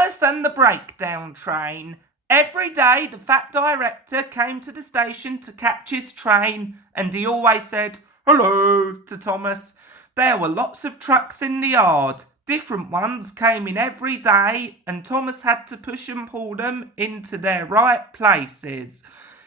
Thomas and the Breakdown Train. Every day the fat director came to the station to catch his train, and he always said, "Hello," to Thomas. There were lots of trucks in the yard. Different ones came in every day, and Thomas had to push and pull them into their right places.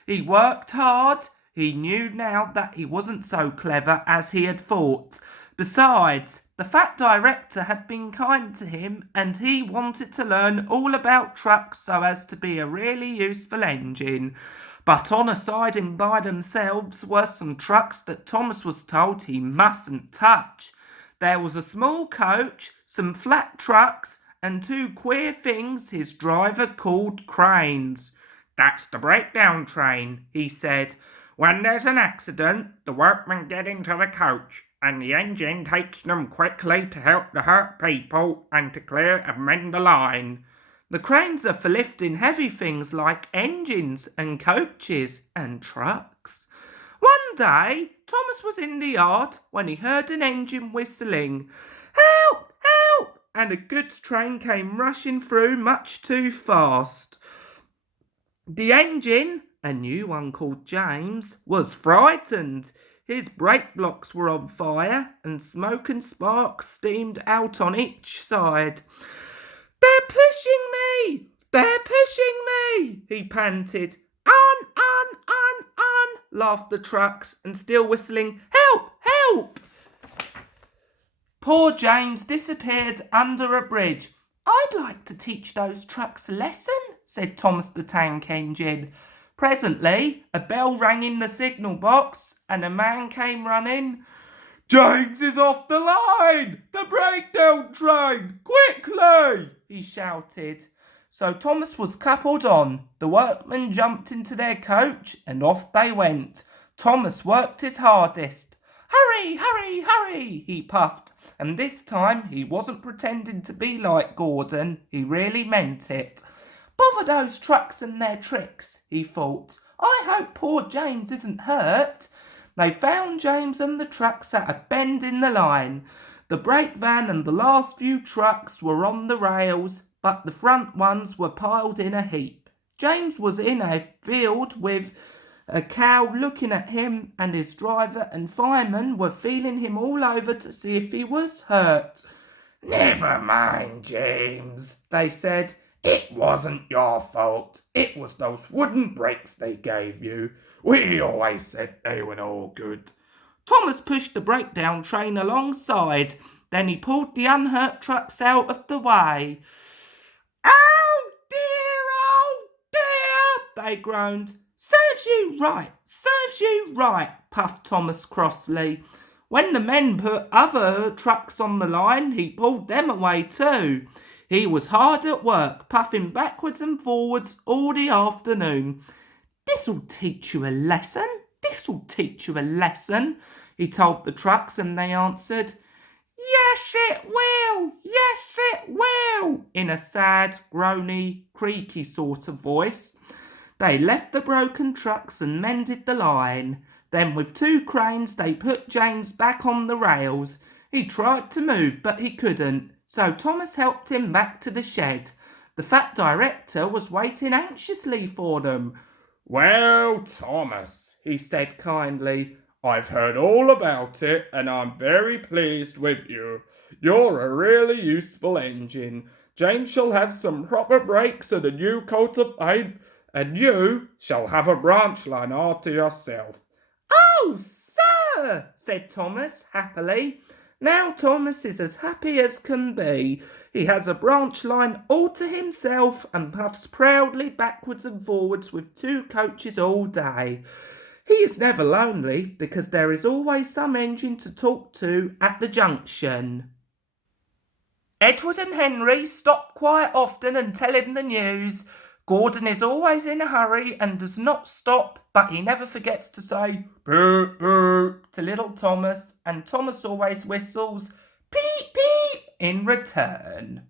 He worked hard. He knew now that he wasn't so clever as he had thought. Besides, the fat director had been kind to him, and he wanted to learn all about trucks so as to be a really useful engine. But on a siding by themselves were some trucks that Thomas was told he mustn't touch. There was a small coach, some flat trucks, and two queer things his driver called cranes. "That's the breakdown train," he said. "When there's an accident, the workmen get into the coach, and the engine takes them quickly to help the hurt people and to clear and mend the line. The cranes are for lifting heavy things like engines and coaches and trucks." One day, Thomas was in the yard when he heard an engine whistling. "Help! Help!" And a goods train came rushing through much too fast. The engine, a new one called James, was frightened. His brake blocks were on fire, and smoke and sparks steamed out on each side. "They're pushing me! They're pushing me!" he panted. On, laughed the trucks, and still whistling, "Help! Help!" Poor James disappeared under a bridge. "I'd like to teach those trucks a lesson," said Thomas the Tank Engine. Presently, a bell rang in the signal box, and a man came running. "James is off the line! The breakdown train! Quickly!" he shouted. So Thomas was coupled on. The workmen jumped into their coach, and off they went. Thomas worked his hardest. "Hurry, hurry, hurry," he puffed. And this time he wasn't pretending to be like Gordon. He really meant it. "Bother those trucks and their tricks," he thought. "I hope poor James isn't hurt." They found James and the trucks at a bend in the line. The brake van and the last few trucks were on the rails, but the front ones were piled in a heap. James was in a field with a cow looking at him, and his driver and fireman were feeling him all over to see if he was hurt. "Never mind, James," they said. "It wasn't your fault. It was those wooden brakes they gave you. We always said they were no good." Thomas pushed the breakdown train alongside. Then he pulled the unhurt trucks out of the way. "Oh dear, they groaned. Serves you right, puffed Thomas crossly. When the men put other trucks on the line, he pulled them away too. He was hard at work, puffing backwards and forwards all the afternoon. "This'll teach you a lesson, he told the trucks, and they answered, "Yes, it will, in a sad, groany, creaky sort of voice. They left the broken trucks and mended the line. Then with two cranes they put James back on the rails. He tried to move, but he couldn't, so Thomas helped him back to the shed. The fat director was waiting anxiously for them. "Well, Thomas," he said kindly, "I've heard all about it, and I'm very pleased with you. You're a really useful engine. James shall have some proper brakes and a new coat of paint, and you shall have a branch line all to yourself." "Oh, sir," said Thomas happily. Now Thomas is as happy as can be. He has a branch line all to himself and puffs proudly backwards and forwards with two coaches all day. He is never lonely because there is always some engine to talk to at the junction. Edward and Henry stop quite often and tell him the news. Gordon is always in a hurry and does not stop, but he never forgets to say "boop boop" to little Thomas, and Thomas always whistles "peep peep" in return.